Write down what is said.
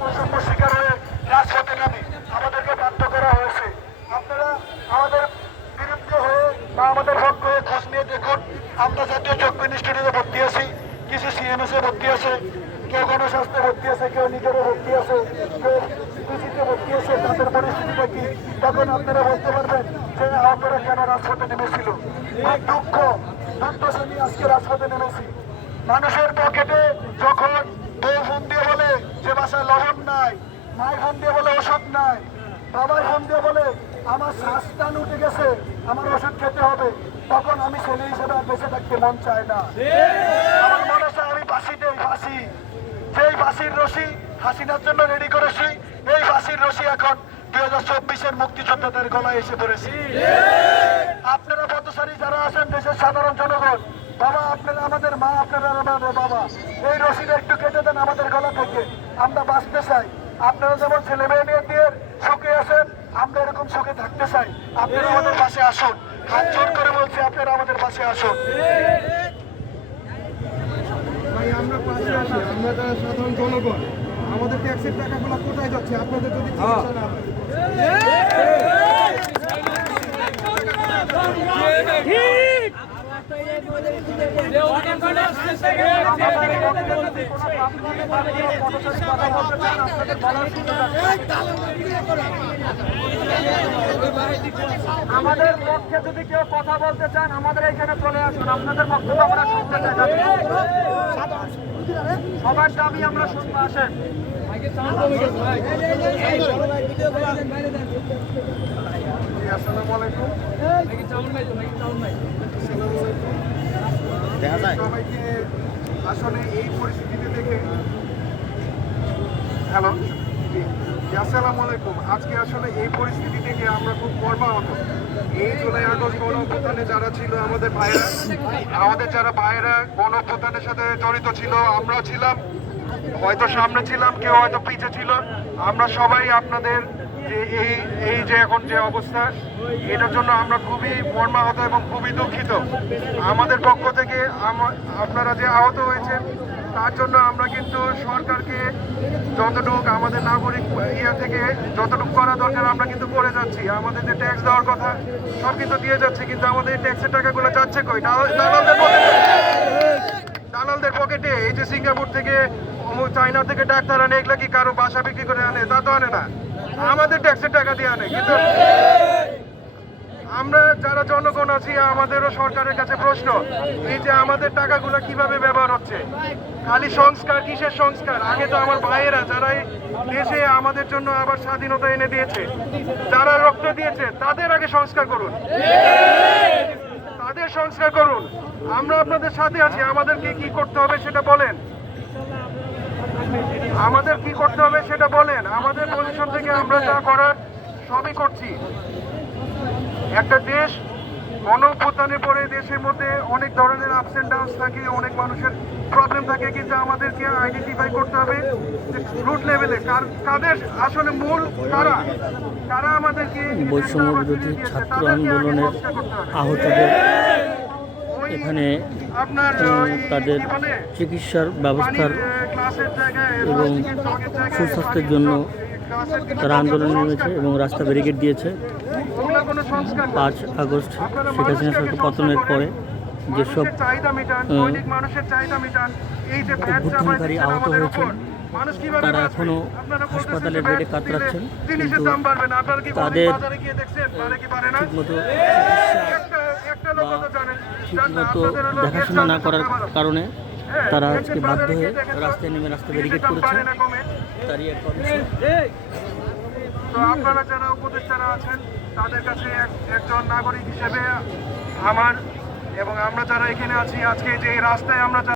বৈষম্য শিকার হয়ে রাজপথে নামে আমাদেরকে বাধ্য করা হয়েছে। আপনারা আমাদের বিরুদ্ধে হয়ে বা আমাদের পক্ষ হয়ে খোঁজ নিয়ে দেখুন। আমরা জাতীয় যোগ্য ইনস্টিটিউটে ভর্তি আছি, কিছু সিএমএস এ ভর্তি আছে, কেউ গণস্বাস্থ্যে ভর্তি আছে, কেউ নিজেরও ভর্তি আছে, কেউ কৃষিতে ভর্তি আছে। তাদের পরিস্থিতিটা কি তখন আপনারা বলতে পারবেন যে আমরা কেন রাজপথে নেমেছিল। দুঃখ দুর্দশানি আজকে রাজপথে নেমেছি। মানুষের পকেটে যখন বউ ফোন দিয়ে বলে যে বাসায় লবণ নাই, মায়ের ফোন দিয়ে বলে ওষুধ নাই, বাবার ফোন দিয়ে বলে আমার শ্বাসটান উঠে গেছে, আমার ওষুধ খেতে হবে, তখন আমি ছেলে হিসেবে আর বেঁচে থাকতে মন চায় না। আমার মনে চায় আমি ফাঁসি দেই, ফাঁসি। যেই ফাঁসির রশি হাসিনার জন্য রেডি করেছি, এই ফাঁসির রশি এখন 2024-এর মুক্তিযোদ্ধাদের গলায় এসে পড়েছে। আপনারা পথচারী যারা আছেন, দেশের সাধারণ জনগণ, বাবা আপনারা আমাদের মা, আপনারা আমাদের বাবা, এই রশিটা একটু কেটে দেন আমাদের গলা থেকে। আমরা বাঁচতে চাই। আপনারা যেমন ছেলে মেয়ে নিয়ে দিয়ে সুখে আছেন, আমরা এরকম সুখে থাকতে চাই। আপনারা আমাদের পাশে আসুন, হাত জোর করে বলছি আপনারা আমাদের পাশে আসুন। ভাই আমরা পাশে আছি, আমরা যারা সাধারণ জনগণ, আমাদের ট্যাক্সের টাকাগুলো কোথায় যাচ্ছে আপনাদের যদি চিকিৎসা না হয়? আমাদের পক্ষে যদি কেউ কথা বলতে চান আমাদের এখানে চলে আসুন, আপনাদের বক্তব্য আমরা শুনতে চাই। সবার দাবি আমরা শুনবো, আসেন। আসসালামু আলাইকুম। সবাইকে আসলে এই পরিস্থিতিতে দেখে হ্যালো আসসালামু আলাইকুম। আজকে আসলে এই পরিস্থিতি থেকে আমরা খুব মর্মাহত। এই জুলাই আগস্ট গণ অভ্যুত্থানে যারা ছিল আমাদের ভাইয়েরা, আমাদের যারা ভাইয়েরা গণ অভ্যুত্থানের সাথে জড়িত ছিল, আমরাও ছিলাম, হয়তো সামনে ছিলাম, কেউ হয়তো পিছে ছিল, আমরা সবাই আপনাদের যে এই যে এখন যে অবস্থা, এটার জন্য আমরা খুবই মর্মাহত এবং খুবই দুঃখিত। আমাদের পক্ষ থেকে আপনারা যে আহত হয়েছেন তার জন্য আমরা কিন্তু সরকারকে যতটুকু আমাদের নাগরিক থেকে যতটুকু করা দরকার আমরা কিন্তু করে যাচ্ছি। আমাদের যে ট্যাক্স দেওয়ার কথা সব কিন্তু দিয়ে যাচ্ছে, কিন্তু আমাদের এই ট্যাক্সের টাকাগুলো যাচ্ছে কই? দালালদের পকেটে। এই যে সিঙ্গাপুর থেকে, চায়না থেকে ডাক্তার আনে, এগুলা কি কারো বাসা বিক্রি করে আনে? তা তো আনে না, আমাদের ট্যাক্সের টাকা দিয়ে আনে। কিন্তু আমরা যারা জনগণ আছি, আমাদেরও সরকারের কাছে প্রশ্ন, এই যে আমাদের টাকাগুলো কিভাবে ব্যবহার হচ্ছে? খালি সংস্কার, কিসের সংস্কার? আগে তো আমার ভাইয়েরা যারা দেশে আমাদের জন্য আবার স্বাধীনতা এনে দিয়েছে, যারা রক্ত দিয়েছে, তাদের আগে সংস্কার করুন, তাদের সংস্কার করুন। আমরা আপনাদের সাথে আছি, আমাদেরকে কি করতে হবে সেটা বলেন, আমাদের কি করতে হবে সেটা বলেন। আমাদের পজিশন থেকে আমরা যা করার সবই করছি। একটা দেশ গণ অভ্যুত্থানের পরে দেশের মধ্যে অনেক ধরনের আপস এন্ড ডাউনস থাকে, অনেক মানুষের প্রবলেম থাকে, কিন্তু আমাদেরকে আইডেন্টিফাই করতে হবে রুট লেভেলে কাদের আসলে মূল কারা আমাদেরকে বৈষম্য বিরোধী ছাত্র আন্দোলনের আহতদের এখানে তাদের চিকিৎসার ব্যবস্থার এবং সুস্বাস্থ্যের জন্য তারা আন্দোলনে নেমেছে এবং রাস্তা ব্যারিকেড দিয়েছে। 5 আগস্ট শেখ হাসিনা সরকার পতনের পরে যেসব অভ্যুত্থানকারী আহত হয়েছেন তারা এখনও হাসপাতালের বেডে কাতরাচ্ছেন, কিন্তু তাদের ঠিকমতো ঠিকমতো দেখাশোনা না করার কারণে তারা আজকে বাধ্য হয়ে রাস্তায় নেমে রাস্তা ব্যারিকেড করেছে। তারই এক অংশ। তো আপনারা যারা উপদেষ্টারা আছেন তাদের কাছে একজন নাগরিক হিসেবে আমার এবং আমরা যারা এখানে আছি, আজকে যে রাস্তায় আমরা